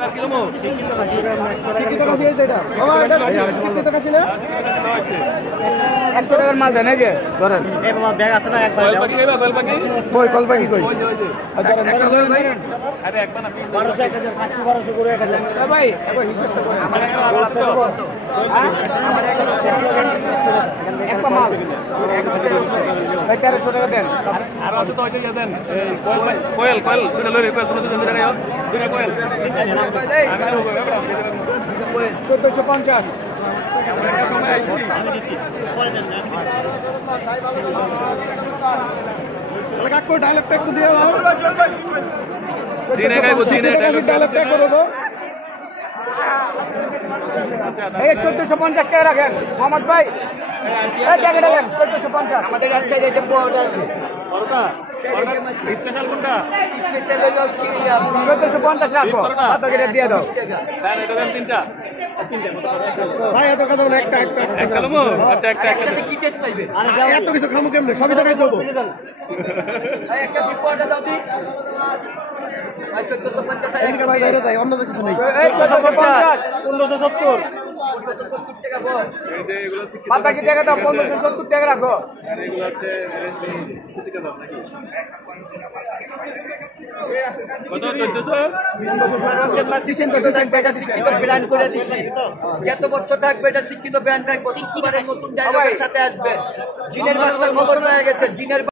100 টাকার মাল দেন এই যে ধরেন এই বাবা ব্যাগ আছে না এক ভাই কল পাখি কই ধরেন আরে একবার না 1200 1000 করে 1000 ভাই একবার হিসাবটা করে আমার একটা মাল 1300 টাকা দেন আর আছে তো ওইটা দেন এই কোয়েল দুটো লরি কোয়েল তুমি দুটো টাকা দুটো কোয়েল 1450 কাকু ডায়লগ প্যাক করে দিও আর জিনে কাকু জিনে ডায়লগ প্যাক করে দাও এই 1450 টাকা রাখেন মোহাম্মদ ভাই এই টাকা রাখেন 1450 আমাদের রাস্তায় এটা বড়টা আছে বড়টা স্পেশাল কোনটা স্পেশাল হচ্ছে 1450 রাখো কত করে দিয়ে দাও দেন এটা দেন তিনটা ভাই এত কথা বলে একটা লমো আচ্ছা একটা কি টেস্ট পাইবে এত কিছু খামু কেমনে সবই তো খাই দেবো ভাই একটা বিপদটা দাও দি ভাই 1450 এদিকে ভাই বাইরে যাই অন্য কিছু নেই 1570 টাকা বল এই যে এগুলো মাথা কি টাকা দাও 1570 টাকা রাখো আর এগুলো আছে রেস্টলি টাকা দাও নাকি কত 1400 মাসিছেন কত থাকবে এটা শিক্ষিত ব্র্যান্ড করে দিছি যত বছর থাকবে এটা শিক্ষিত ব্র্যান্ড থাকবে শিক্ষিত নতুন ডায়লগের সাথে আসবে জিনের বাচ্চা খবর পেয়ে গেছে জিনের